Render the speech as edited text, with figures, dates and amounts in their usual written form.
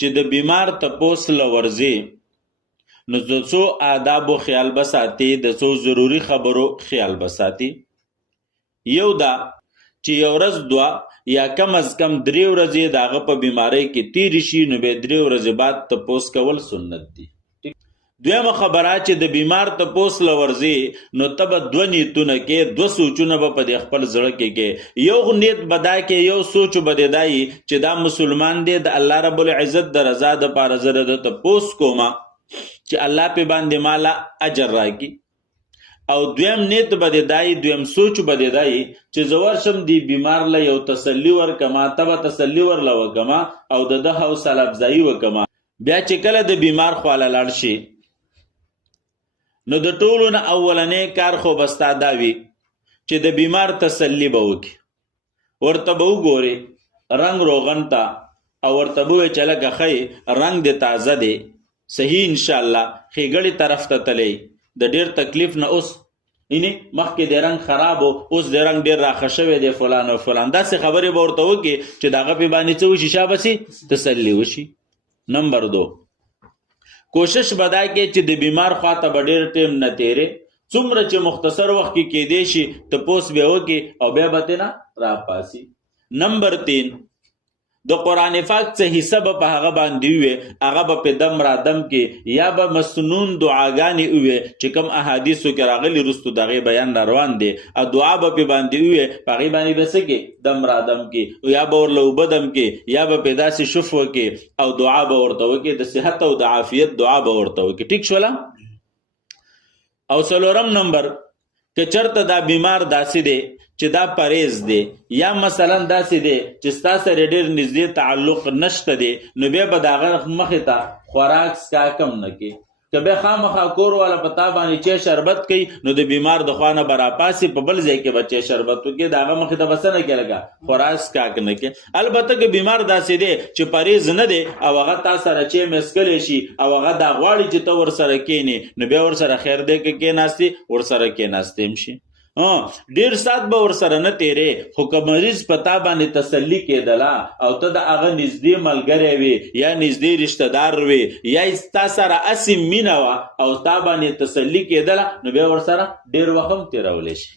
چې د بیمار تپوس لورځي نو د څو آدابو خیال بساتي، د څو ضروري خبرو خیال بساتي. یو دا چې یو ورځ دوه یا کم از کم 3 ورځې د هغه په بیماری کې تیرې شي نو بیا 3 ورځې بعد تپوس کول سنت دي. دویمه خبره چې د بیمار تپوس لورځي نو ته به 2 نیتونه کې، 2 سوچونه به په دې خپل زړه کې یو نیت به دا کې، یو سوچ به دی دای چې دا مسلمان دی، د الله رب العزت د رضا دپاره زه د تپوس کومه چې الله په باندې مالا اجر راکړي. او دویم نیت به دی دای، دویم سوچ به دی دای چې زه ورشم دی بیمار له یو تسلی ورکما، ته به تسلی ورله وکما او د ده حوصله افزایي وکما. بیا چې کله د بیمار خواله لاړ شي نو د ټولو نه اولنی کار خو به ستا دا وي چې د بیمار تسلی به وکړي، ورته به وګورې رنګ روغن ته او ورته به ووایې چې لکه ښی رنګ د تازه دی، صحیح انشاءالله ښېګړې طرف ته تلی، د ډېر تکلیف نه اوس مخکې د رنګ خراب و، اوس د رنګ ډېر راښه شوی دی فلان و فلان، داسې خبرې به ورته وکړي چې د هغه پې باندې څه وشي، شابسي تسلی وشي. نمبر 2 کوشش به دا کې چې د بیمار خواته به ډېر ټیم نه تیرې، څومره چې مختصر وخت کې کیدی شي تپوس بیا وکړي او بیا به ترې راپاسي. نمبر 3 د قرآن پاک څه حصه به په هغه باندې ووې، هغه به په دم را دم کې یا به مسنون دعاګانې ووې چې کوم احادیثو کې راغلي، رستو د هغې بیان را روان دی، او دعا به پې باندې ووې، په هغې باندې به څه کې دم را دم کې، یا به ورله اوبه دم کې، یا به پې داسې شف وکې او دعا به ورته وکې، د صحت او د عافیت دعا به ورته وکې. ټیک شوله؟ او 4م نمبر که چرته دا بیمار داسې دی چې دا پریز دی یا مثلا داسې دی چې ستا سره ډېر نږدې تعلق نشته دی، نو بیا به د هغه مخې ته خوراک سکا کم نه کې. که بیا خامخا کور والا په تا باندې چای شربت کوي نو د بیمار د خوا نه به راپاسې په بل ځای کې به چای شربت وکړي، د هغه مخې ته به څه نه کې لګه خوراک سکاک نه کې. البته که بیمار داسې دی چې پریز نه دی او هغه تا سره چای مسکلی شي او هغه دا غواړي چې ته ورسره کښېنې، نو بیا ورسره خیر دی که کښېناستې ورسره کښېناستې هم شي. ډیر سات به ورسره نه تیرې، خو که مریض په تا باندې تسلي کېدله او ته د هغه نږدې ملګری وې یا نږدې رشته دار وې یا ستا سره هسې مینه وه او تا باندې تسلي کېدله، نو بیا ورسره ډېر وخت هم تېرولی شي.